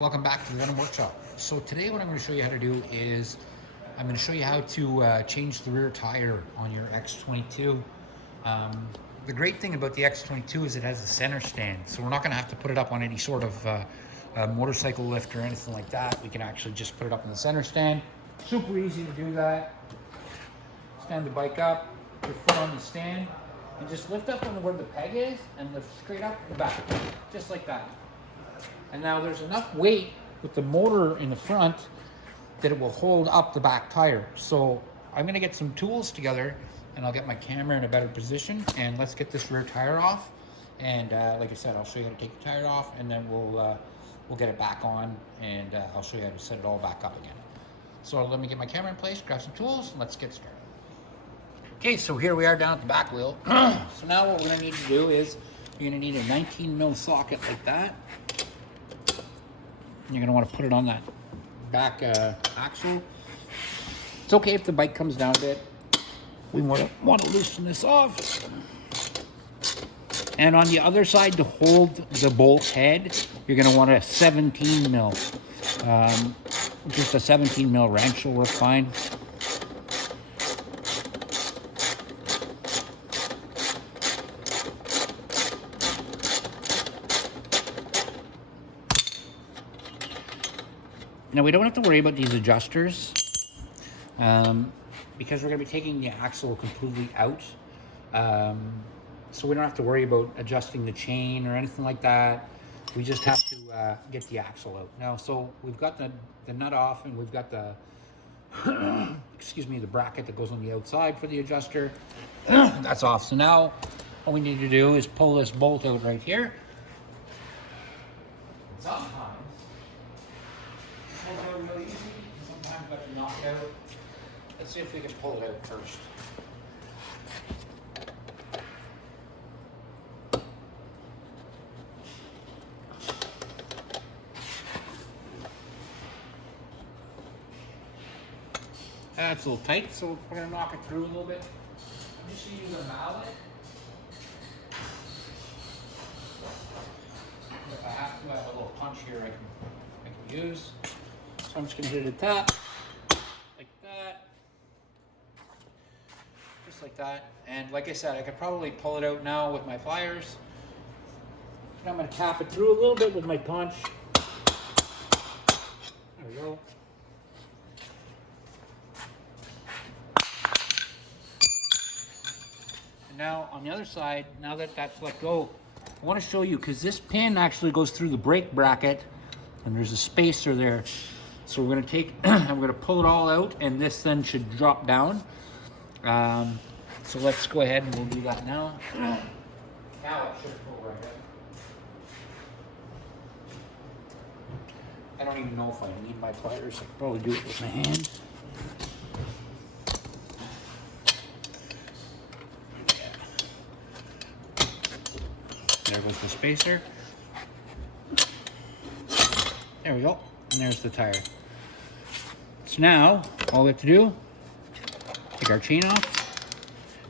Welcome back to the Venom Workshop. So today what I'm going to show you how to do is I'm going to show you how to change the rear tire on your X22. The great thing about the X22 is it has a center stand, so we're not going to have to put it up on any sort of motorcycle lift or anything like that. We can actually just put it up in the center stand. Super easy to do that. Stand the bike up, your foot on the stand, and just lift up on where the peg is and lift straight up and back, just like that. And now there's enough weight with the motor in the front that it will hold up the back tire. So I'm gonna get some tools together and I'll get my camera in a better position and let's get this rear tire off. And like I said, I'll show you how to take the tire off and then we'll get it back on and I'll show you how to set it all back up again. So let me get my camera in place, grab some tools, and let's get started. Okay, so here we are down at the back wheel. So now what we're gonna need to do is you're gonna need a 19mm socket like that. You're going to want to put it on that back axle. It's okay if the bike comes down a bit. We want to loosen this off. And on the other side, to hold the bolt head, you're going to want a 17mm. Just a 17mm wrench will work fine. Now we don't have to worry about these adjusters because we're going to be taking the axle completely out. So we don't have to worry about adjusting the chain or anything like that. We just have to get the axle out. Now, so we've got the nut off and we've got the, excuse me, the bracket that goes on the outside for the adjuster. That's off. So now all we need to do is pull this bolt out right here. Sometimes really easy. Sometimes you have to knock it out. Let's see if we can pull it out first. That's a little tight, so we're going to knock it through a little bit. I'm just going to use a mallet. If I have to, I have a little punch here I can use. So I'm just going to hit it at the top, like that, just like that. And like I said, I could probably pull it out now with my pliers. And I'm going to tap it through a little bit with my punch. There we go. And now on the other side, now that that's let go, I want to show you, because this pin actually goes through the brake bracket and there's a spacer there. So we're going to take, I'm going to pull it all out and this then should drop down. So let's go ahead and we'll do that now. Now it should pull right out. I don't even know if I need my pliers. I can probably do it with my hand. There goes the spacer. There we go. And there's the tire. So now, all we have to do, take our chain off.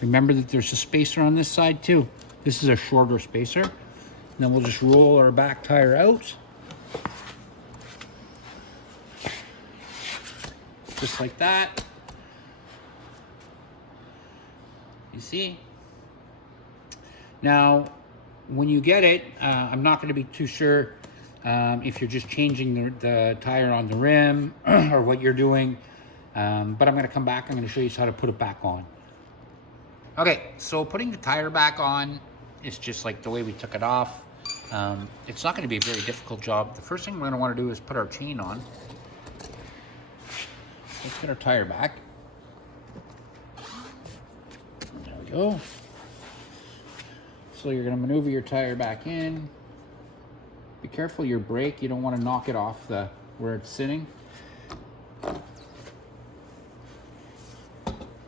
Remember that there's a spacer on this side too. This is a shorter spacer. And then we'll just roll our back tire out. Just like that. You see? Now, when you get it, I'm not going to be too sure if you're just changing the tire on the rim or what you're doing, but I'm going to come back. I'm going to show you how to put it back on. Okay, so putting the tire back on is just like the way we took it off. It's not going to be a very difficult job. The first thing we're going to want to do is put our chain on. Let's get our tire back. There we go. So you're going to maneuver your tire back in. Be careful your brake. You don't want to knock it off where it's sitting.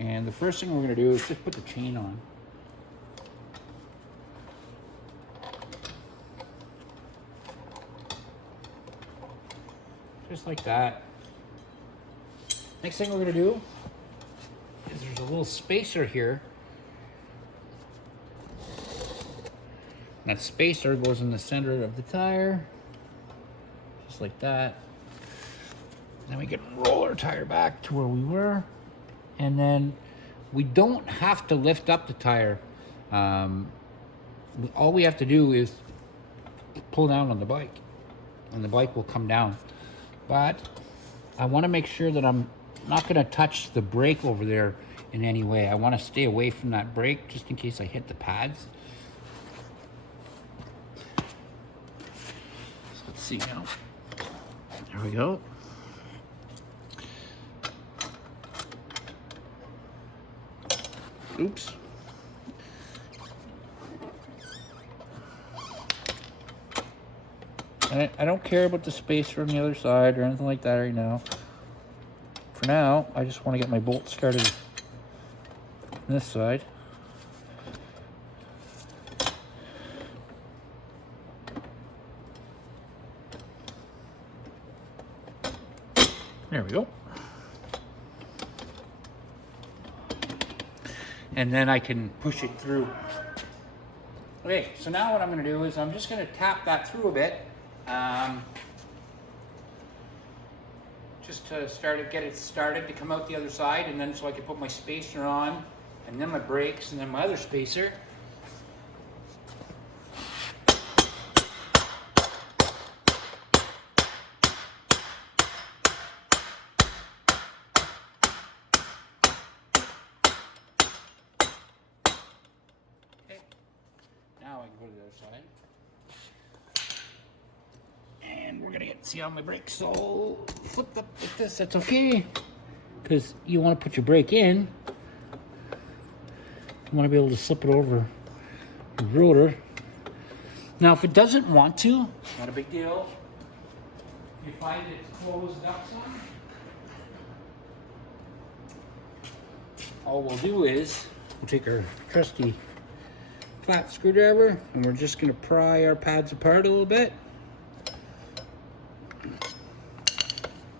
And the first thing we're going to do is just put the chain on. Just like that. Next thing we're going to do is there's a little spacer here. That spacer goes in the center of the tire. just like that. Then we can roll our tire back to where we were. And then we don't have to lift up the tire. All we have to do is pull down on the bike, and the bike will come down. But I want to make sure that I'm not going to touch the brake over there in any way. I want to stay away from that brake just in case I hit the pads. So let's see now. There we go. Oops. I don't care about the spacer on the other side or anything like that right now. For now, I just want to get my bolt started on this side. There we go. And then I can push it through. Okay, so now what I'm going to do is I'm just going to tap that through a bit. Just to get it started to come out the other side, and then so I can put my spacer on, and then my brakes, and then my other spacer. Okay, now I can go to the other side. And we're gonna see on my brakes. So flip up like this, that's okay. Because you want to put your brake in. You want to be able to slip it over the rotor. Now if it doesn't want to, not a big deal. If you find it's closed up some, all we'll do is we'll take our trusty flat screwdriver and we're just gonna pry our pads apart a little bit.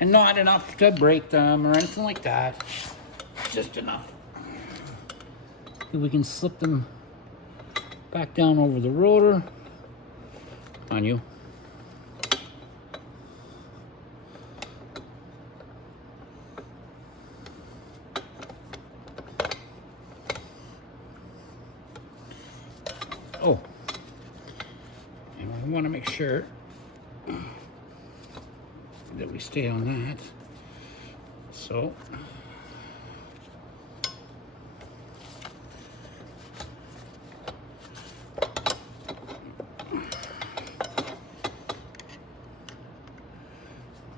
And not enough to break them or anything like that. Just enough. We can slip them back down over the rotor. On you. Oh. And I want to make sure that we stay on that. So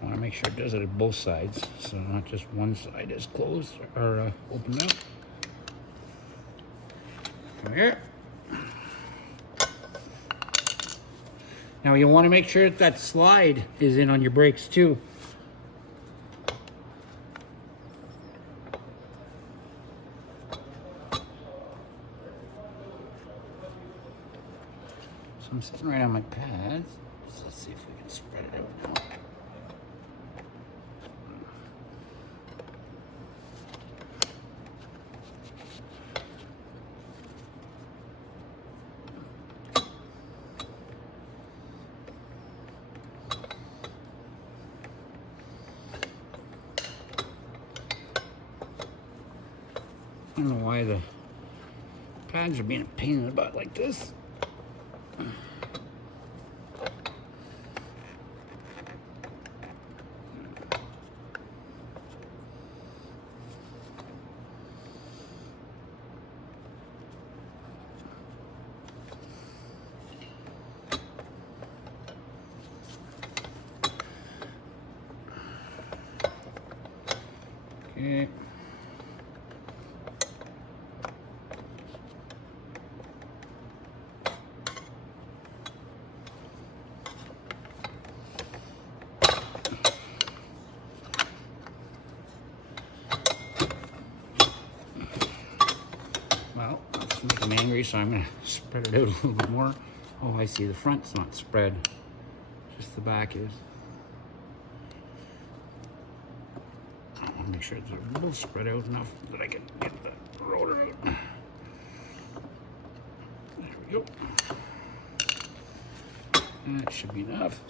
I want to make sure it does it at both sides, so not just one side is closed or opened up. Come here. Now you want to make sure that that slide is in on your brakes too. So I'm sitting right on my pads. So let's see if we can spread it out now. I don't know why the pads are being a pain in the butt like this. Okay. Well, that's making me angry, so I'm going to spread it out a little bit more. Oh, I see. The front's not spread. Just the back is. I want to make sure it's a little spread out enough that I can get the rotor out. There we go. That should be enough.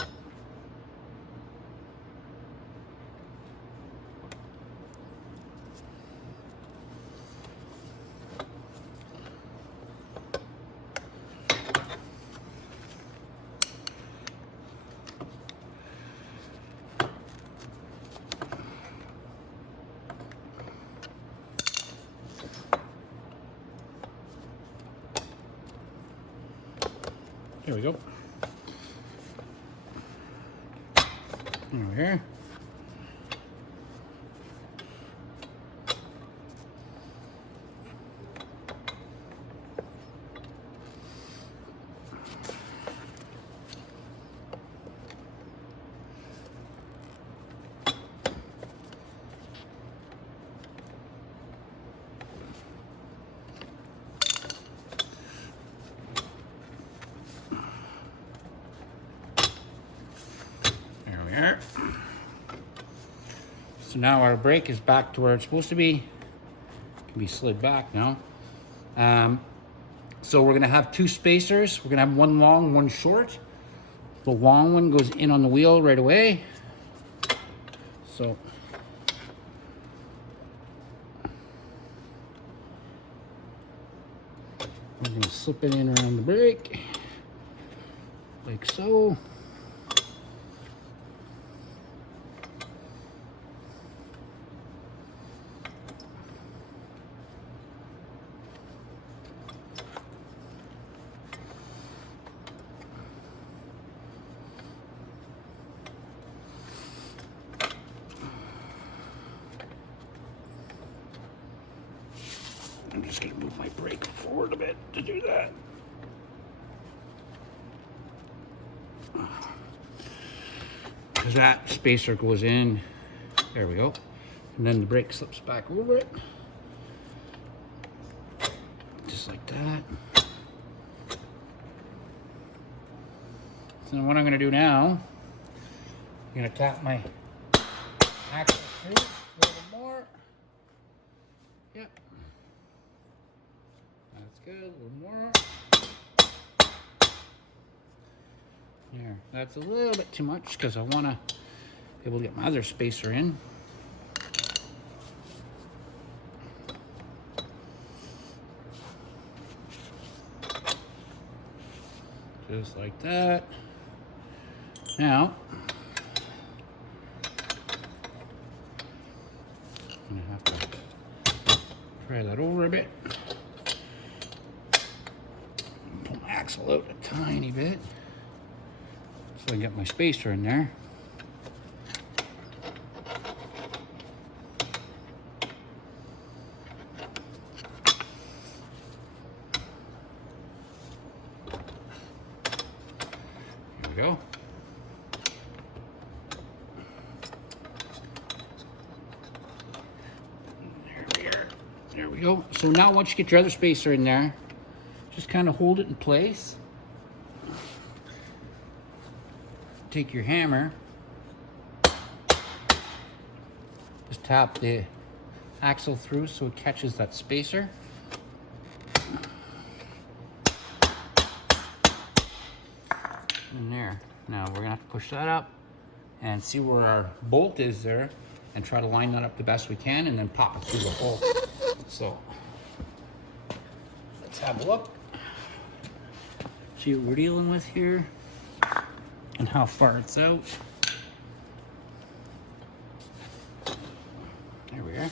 we go. There we are. So now our brake is back to where it's supposed to be. It can be slid back now. So we're gonna have two spacers. We're gonna have one long, one short. The long one goes in on the wheel right away. So we're gonna slip it in around the brake, like so. I'm just going to move my brake forward a bit to do that. Because that spacer goes in. There we go. And then the brake slips back over it. Just like that. So what I'm going to do now, I'm going to tap my axle through a little more. Yep. That's good, a little more. There, that's a little bit too much because I want to be able to get my other spacer in. Just like that. Now, I'm gonna have to try that over a bit. Pull my axle out a tiny bit so I can get my spacer in there. Here we go. There we go. So now once you get your other spacer in there, just kind of hold it in place. Take your hammer, just tap the axle through so it catches that spacer. And there. Now we're gonna have to push that up and see where our bolt is there and try to line that up the best we can and then pop it through the hole. So let's have a look. See what we're dealing with here and how far it's out. There we are.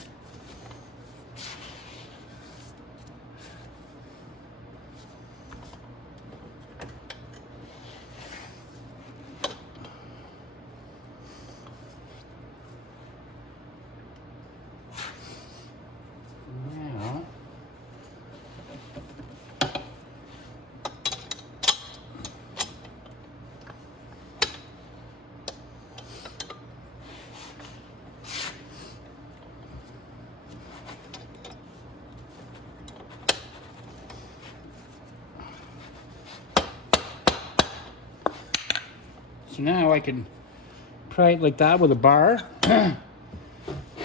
So now I can try it like that with a bar.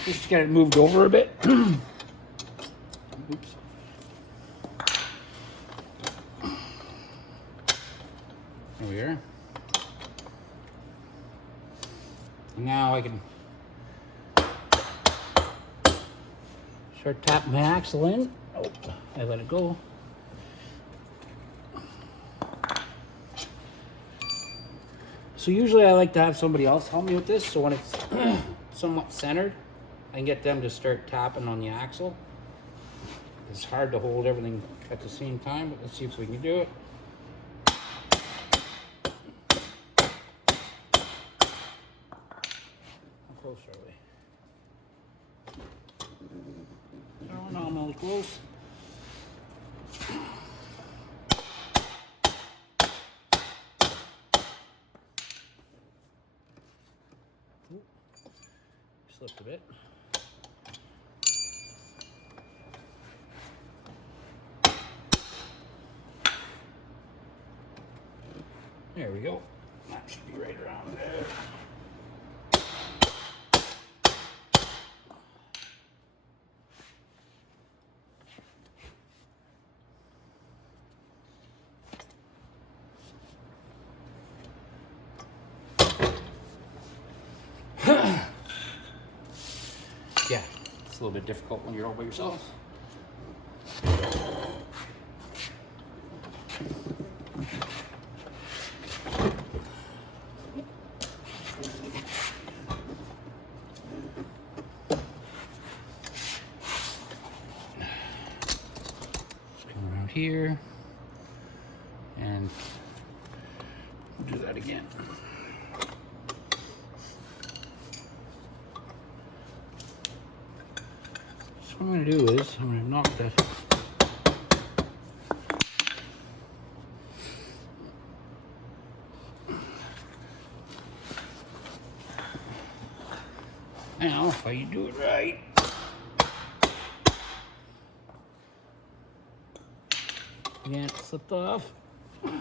Just get it moved over a bit. Oops. There we are. Now I can start tapping my axle in. Oh, I let it go. So usually I like to have somebody else help me with this, so when it's somewhat centered, I can get them to start tapping on the axle. It's hard to hold everything at the same time, but let's see if we can do it. close are we? They're nominally close. Ooh, slipped a bit. There we go. That should be right around there. Yeah, it's a little bit difficult when you're all by yourself. Come around here and do that again. So what I'm going to do is I'm going to knock that. Now, if I do it right, again, it slipped off. What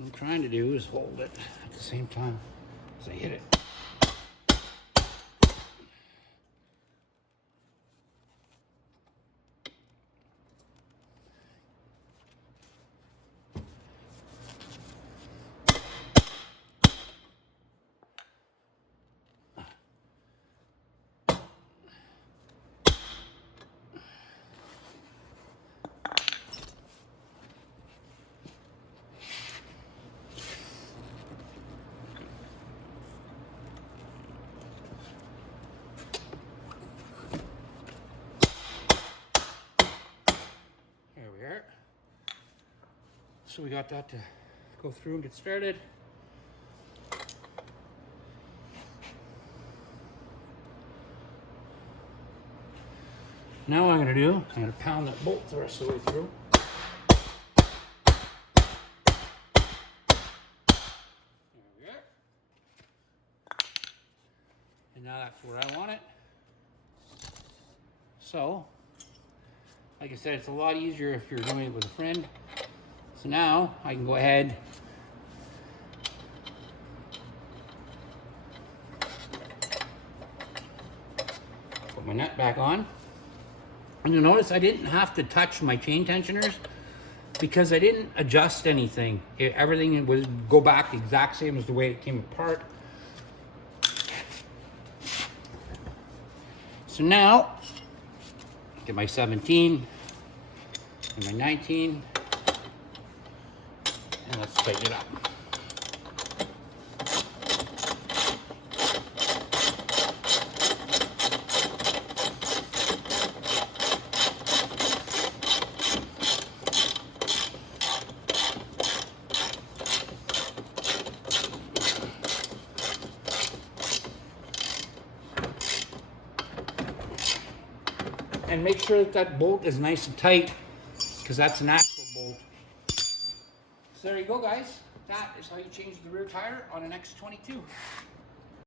I'm trying to do is hold it at the same time as I hit it. So we got that to go through and get started. Now what I'm going to do, I'm going to pound that bolt the rest of the way through. There we are. And now that's where I want it. So, like I said, it's a lot easier if you're doing it with a friend. So now I can go ahead put my nut back on. And you'll notice I didn't have to touch my chain tensioners because I didn't adjust anything. Everything would go back the exact same as the way it came apart. So now, get my 17 and my 19. And let's tighten it up. And make sure that that bolt is nice and tight, because that's an actual bolt. So there you go, guys. That is how you change the rear tire on an X22.